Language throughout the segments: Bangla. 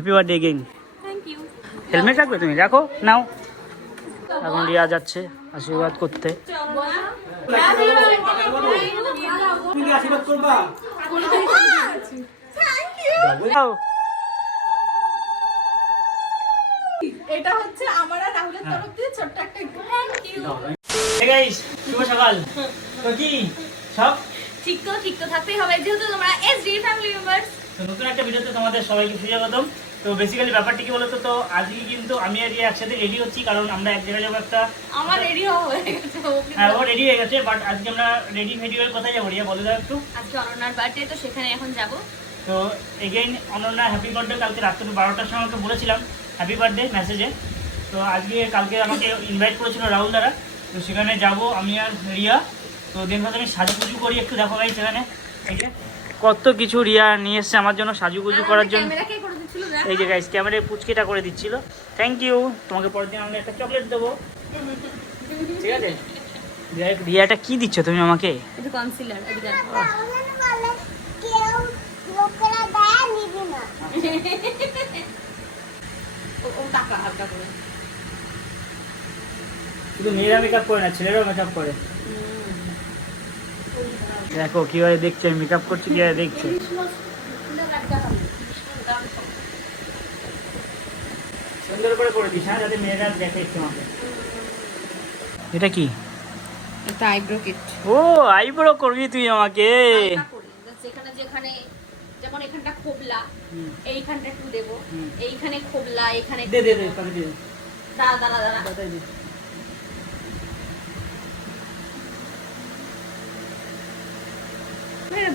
হ্যাপি বার্থডে ইউ হেলমেট রাখবে তুমি? রাখো নাও। এখন রিয়া যাচ্ছে আশীর্বাদ করতে। এটা হচ্ছে আমার আর রাহুলের তরফ দিয়ে ছোট্ট একটা থ্যাংক ইউ শুভ সকাল। তো কি? সব? ঠিক তো ঠিক তো থাকতেই হবে। যেহেতু তোমরা এস ফ্যামিলি মেম্বার্স নতুন একটা ভিডিওতে তোমাদের সবাইকে সুস্বাগতম তো বেসিক্যালি ব্যাপারটা কি বলতো? তো আজকে কিন্তু আমি আর রিয়া একসাথে রেডি হচ্ছি কারণ আমরা এক জায়গায় যাব একটা আমার রেডি হয়ে গেছে হ্যাঁ ও রেডি হয়ে গেছে বাট আজকে আমরা রেডি ফেডি হয়ে কোথায় যাব? রিয়া বলে দাও একটু। আজকে অনন্যার বার্থডে তো সেখানে এখন যাব। তো এগেইন অনন্যা হ্যাপি বার্থডে কালকে রাত্রে বারোটার সময় ওকে বলেছিলাম হ্যাপি বার্থডে মেসেজে তো আজকে কালকে আমাকে ইনভাইট করেছিল রাহুল দ্বারা তো সেখানে যাব আমি আর রিয়া। তো দিন আমি সাজুগুজু করি একটু দেখো ভাই সেখানে। এই যে কত কিছু রিয়া নিয়ে এসছে আমার জন্য সাজুগুজু করার জন্য। এই যে গাইস ক্যামেরায় পুচকিটা করে দিচ্ছিল। থ্যাংক ইউ তোমাকে পরের দিন আমরা একটা চকলেট দেবো। ঠিক আছে? রিয়া- রিয়াটা কি দিচ্ছ তুমি আমাকে? এটা কনসিলার এদিকে আয়। কেউ লোকেরা দেয় নিবি না। ও ও টাকা হালকা করে। শুধু মেয়েরা মেকআপ করে না ছেলেরাও মেকআপ করে। দেখো কীভাবে দেখছে মেকআপ করছে কীভাবে দেখছে। সুন্দর করে করে দিস হ্যাঁ যাতে মেয়েরা দেখে একটু আমাকে। এটা কি? এটা আইব্রো কিট। ও আইব্রো করবি তুই আমাকে। যেখানে যেখানে যেমন এখানটা খোবলা এইখানটা একটু দেবো। এইখানে খোবলা এখানে দে দে দে দে। দাঁড়া দাঁড়া দাঁড়া।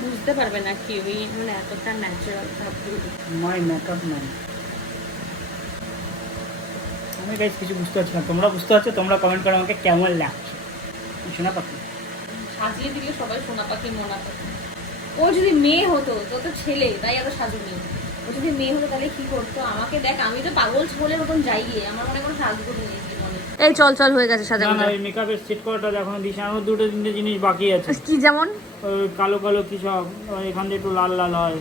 বুঝতে পারবে না কি ওই মানে এতটা ন্যাচারাল মাই মেকআপ ম্যান আমি গাইজ কিছু বুঝতে পারছি না। তোমরা বুঝতে পারছ? তোমরা কমেন্ট করো আমাকে কেমন লাগছে। শোনা পাখি। সাজিয়ে দিলে সবাই সোনা পাখি মোনা পাখি। ও যদি মেয়ে হতো তো তো ছেলে তাই এত সাজু মেয়ে। ও যদি মেয়ে হতো তাহলে কি করতো? আমাকে দেখ আমি তো পাগল ছোলের মতন যাই গিয়ে আমার মনে কোনো সাজগো নেই এই চল চল হয়ে গেছে সাজা না ওই মেকআপের সেট করাটা এখনও দিস আমার দুটো তিনটে জিনিস বাকি আছে। কি যেমন? কালো কালো কি সব এখান দিয়ে একটু লাল লাল হয়।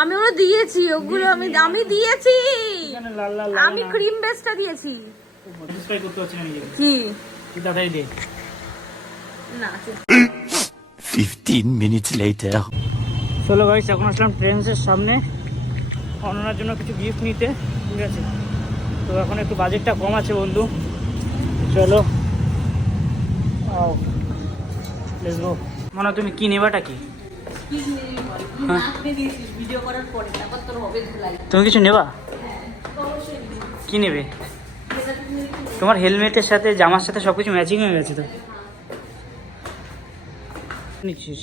আমি ওগুলো দিয়েছি ওগুলো আমি আমি দিয়েছি। এখানে লাল লাল আমি ক্রিম বেসটা দিয়েছি। কি? না 15 minutes later. চলো গাইস এখন আসলাম ট্রেন্সের সামনে। অননার জন্য কিছু গিফট নিতে ঠিক আছে? তো এখন একটু বাজেটটা কম আছে বন্ধু। চলো। লেটস গো মনে তুমি কি নেবাটা কি? তুমি কিছু নেবা? কি নেবে? তোমার হেলমেটের সাথে জামার সাথে সব কিছু ম্যাচিং হয়ে গেছে তো। নিচ্ছিস।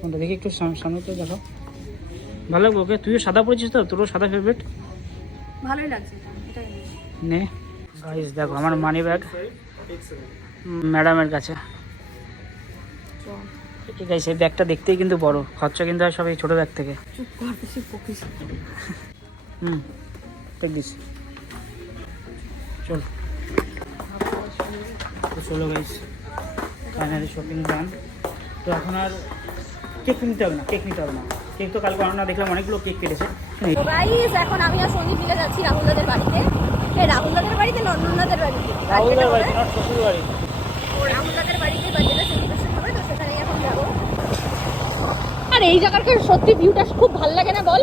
কোনটা দেখি একটু সাম- সামনে তো দেখো ভালো লাগবে ওকে? তুইও সাদা পড়েছিস তো? তোরও সাদা ফেভারিট ভালোই লাগছে। নে। গাইস দেখো আমার মানি ব্যাগ ম্যাডামের কাছে। আছে এই ব্যাগটা দেখতেই কিন্তু বড়। খরচা কিন্তু হয় সব এই ছোটো ব্যাগ থেকে। হুম দেখ দিস। চল। চলো গাইস ফাইনালি শপিং ডান তো এখন আর কেক নিতে হবে না কেক নিতে হবে না। কেক তো কালকে আমরা দেখলাম অনেকগুলো কেক কেটেছে। তো গাইস এখন আমি আর সন্দীপ মিলে যাচ্ছি রাহুল দাদের বাড়িতে। এই রাহুল দাদের বাড়িতে নন্দন দাদের বাড়িতে। রাহুলের বাড়ি তোমার শ্বশুর বাড়ি রাহুল দাদের বাড়িতে বার্থডেটা সেলিব্রেশন হবে তো সেখানেই এখন যাব আর এই জায়গার সত্যি ভিউটা খুব ভালো লাগে না বল?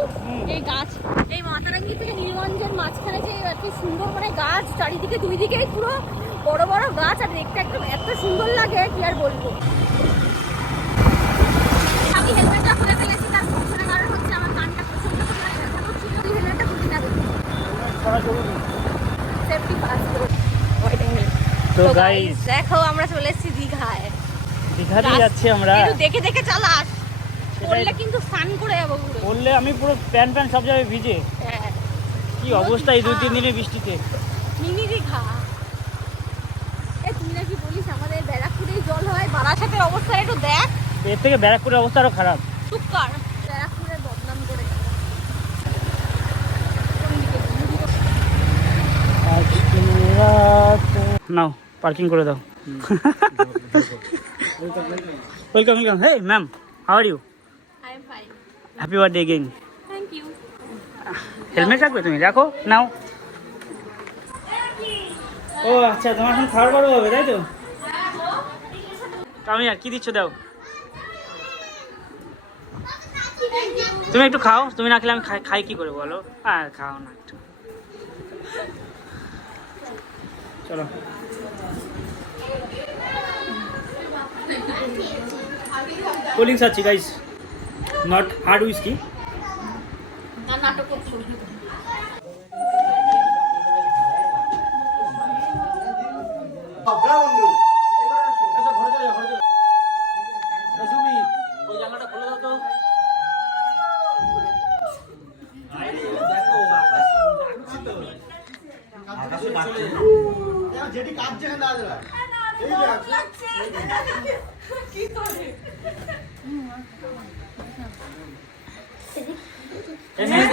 এই গাছ এই মাথারাঙ্গি থেকে নীলগঞ্জের মাঝখানে যে এত সুন্দর মানে গাছ চারিদিকে দুই দিকেই পুরো বড় বড় গাছ আর দেখতে একদম এত সুন্দর লাগে কি আর বলব? আমি হেলমেটটা খুলে ফেলেছি তার পিছনে কারণ হচ্ছে আমার কানটা প্রচণ্ড পরিমাণে ব্যথা করছিল তুই হেলমেটটা খুলবি না সেফটি ফার্স্ট তো গাইস দেখো আমরা চলে এসেছি দীঘায়। দীঘাতে যাচ্ছি আমরা। একটু দেখে দেখে চালাস সেটাই। পড়লে কিন্তু ফান করে যাব পুরো বললে আমি পুরো প্যান প্যান সব জায়গায় ভিজে। হ্যাঁ। কি অবস্থা এই দুই তিন দিনের বৃষ্টিতে? মিনি দীঘা তুই নাকি বলিস আমাদের ব্যারাকপুরেই জল হয় বারাসাতের অবস্থা একটু দেখ। এর থেকে ব্যারাকপুরের অবস্থা আরও খারাপ। চুপ কর। ব্যারাকপুরের বদনাম করে নাও পার্কিং করে দাও। Welcome welcome hey ma'am how are you. Happy birthday again Thank you. Helmet রাখবে তুমি? রাখো নাও। ও আচ্ছা তোমার এখন খাবার বড় হবে তাই তো? আমি আর কি দিচ্ছ দাও? তুমি একটু খাও তুমি না খেলে আমি খাই খাই কি করে বলো? আর খাও না একটু। চলো। ড্রিঙ্কস আছে গাইস নট হার্ড উইস্কি আর নাটক করতে হবে।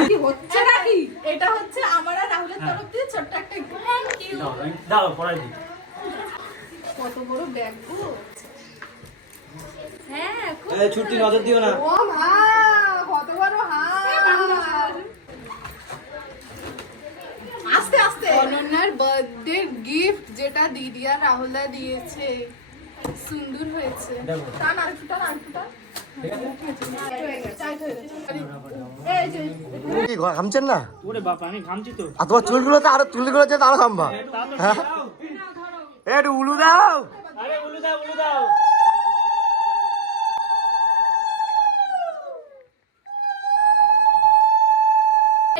কি হচ্ছে নাকি এটা হচ্ছে আমার আর রাহুলের তরফ দিয়ে ছোট্ট একটা থ্যাংক ইউ দাও পড়াই দিই। কত বড় ব্যাগ গো। হ্যাঁ খুব ছুটি নজর দিও না। ও মা কত বড় হাত। আস্তে আস্তে। অনন্যার বার্থডে গিফট যেটা দিদি আর রাহুলদা দিয়েছে সুন্দর হয়েছে। টান আর একটু টান আর একটু টান। যে কি ঘামছেন না? ওরে বাবা আমি ঘামছি তো। আর তোমার চুলগুলো তো আরও চুলগুলো যেতে আরও ঘামবা হ্যাঁ? একটু উলু দাও। আরে উলু দাও উলু দাও।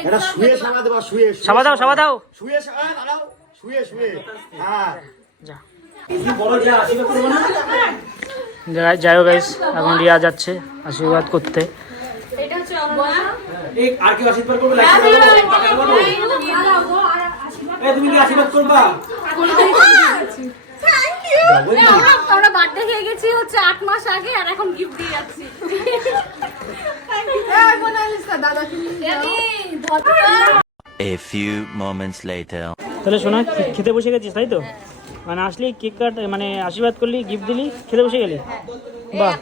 এটা শুয়ে সামা দেবা শুয়ে শুয়ে দাও সাবা দাও। শুয়ে দাঁড়াও। শুয়ে শুয়ে। হ্যাঁ। যা। বড় যে আশীর্বাদ করব না যা- যাই হোক গাইস এখন রিয়া যাচ্ছে আশীর্বাদ করতে। আমরা বার্থডে খেয়ে গেছি হচ্ছে আট মাস আগে আর এখন গিফট দিয়ে যাচ্ছি। এই মোনালিসা দাদা তুমি A few moments later. তাহলে শোনা খেতে বসে গেছিস তাই তো? মানে আসলি কেক কাট মানে আশীর্বাদ করলি গিফট দিলি খেতে বসে গেলি? এই বাহ।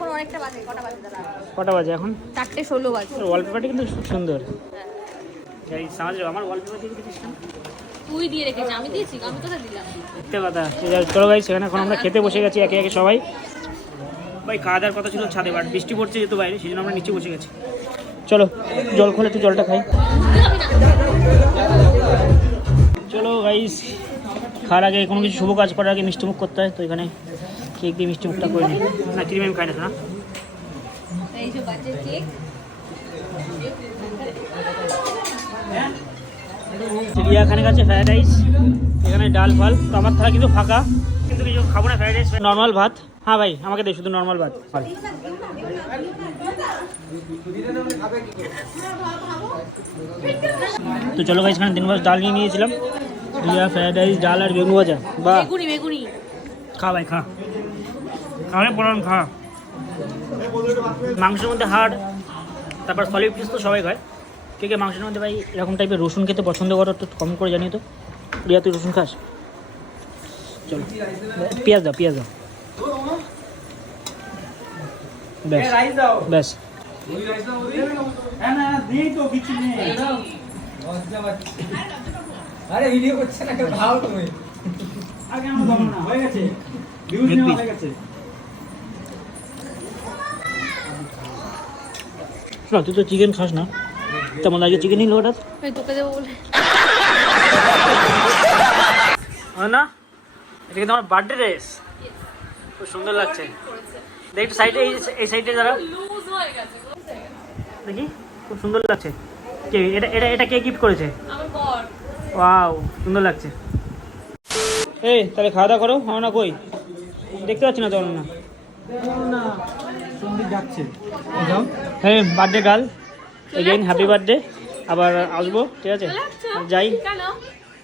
কটা বাজে এখন? চারটে ষোলো বাজে। ওয়ালপেপারটা কিন্তু খুব সুন্দর। আমার ওয়ালপেপার দিয়ে দেখেছিস না। তুই দিয়ে রেখেছিস আমি দিয়েছি আমি কোথায় দিলাম। মিথ্যে কথা। চলো ভাই সেখানে এখন আমরা খেতে বসে গেছি একে একে সবাই। ভাই খাওয়া দাওয়ার কথা ছিল ছাদে বাট বৃষ্টি পড়ছে যেহেতু বাইরে সেই জন্য আমরা নিচে বসে গেছি। চলো জল খোলে একটু জলটা খাই। গাইস খাওয়ার আগে কোনো কিছু শুভ কাজ করার আগে মিষ্টিমুখ করতে হয় তো এখানে কেক দিয়ে মিষ্টিমুখটা করে নিই। না ক্রিম আমি খাই না কাছে ফ্রাইড রাইস এখানে ডাল ফাল তো আমার থালা কিন্তু ফাঁকা। কিন্তু কিছু খাব না ফ্রাইড রাইস নর্মাল ভাত? হ্যাঁ ভাই আমাকে দে শুধু নর্মাল ভাত। তো চলো গাইস এখানে দিন ডাল নিয়ে নিয়েছিলাম। রিয়া ফ্রাইড রাইস ডাল আর বেগুন ভাজা। বা। বেগুনি বেগুনি। খা ভাই খা। খাবে পড়ান খা। মাংসের মধ্যে হাড় তারপর সলিড পিস তো সবাই খায়। কে কে মাংসের মধ্যে ভাই এরকম টাইপের রসুন খেতে পছন্দ করো একটু কম করে জানিয়ে তো। রিয়া তুই রসুন খাস? চলো। পেঁয়াজ দাও পেঁয়াজ দাও। ব্যাস ব্যাস। আরে ভিডিও করছে না ভাও তুমি। দেখবি? না তুই তো চিকেন খাস না। তেমন আগে চিকেন নিল হঠাৎ? ওই তোকে দেবো বলে। না এটা কিন্তু আমার বার্থডে ড্রেস খুব সুন্দর লাগছে। দেখ একটু সাইডে এই সাইডে হয়ে গেছে দেখি খুব সুন্দর লাগছে। কে এটা এটা এটা কে গিফট করেছে? আমার ওয়াও সুন্দর লাগছে। এই তাহলে খাওয়া দাওয়া করো আমার না কই দেখতে পাচ্ছি না তো না হ্যাঁ birthday girl again happy birthday আবার আসব ঠিক আছে? যাই।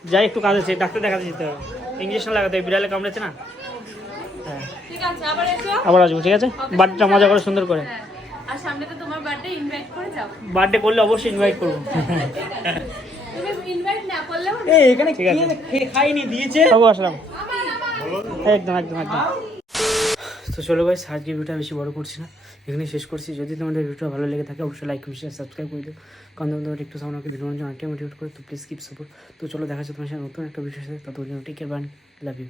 যাই একটু কাজ আছে ডাক্তার দেখাতে যেতে হবে। ইঞ্জেকশন লাগাতে হবে বিড়ালে কামড়েছে না? হ্যাঁ। আবার আসব ঠিক আছে? বার্থডেটা মজা করে সুন্দর করে। হ্যাঁ। আর সামনে তো তোমার বার্থডে ইনভাইট বার্থডে করলে অবশ্যই ইনভাইট করব তুমি ইনভাইট না করলেও এই এখানে ঠিক আছে। খাইনি দিয়েছে? সব আসলাম। একদম একদম একদম। তো চলো ভাই আজকে ভিডিওটা বেশি বড় করছি না। এখানে শেষ করছি। যদি তোমাদের ভিডিওটা ভালো লেগে থাকে অবশ্যই লাইক শেয়ার সাবস্ক্রাইব করে দিও। কারণ তোমাদের একটু সামনে আমাকে ভিডিও বানানোর জন্য অনেকটা মোটিভেট করে তো প্লিজ কিপ সাপোর্ট তো চলো দেখা যাচ্ছে তোমার সাথে নতুন একটা ভিডিওর সাথে। ততদিন টেক কেয়ার বান লাভ ইউ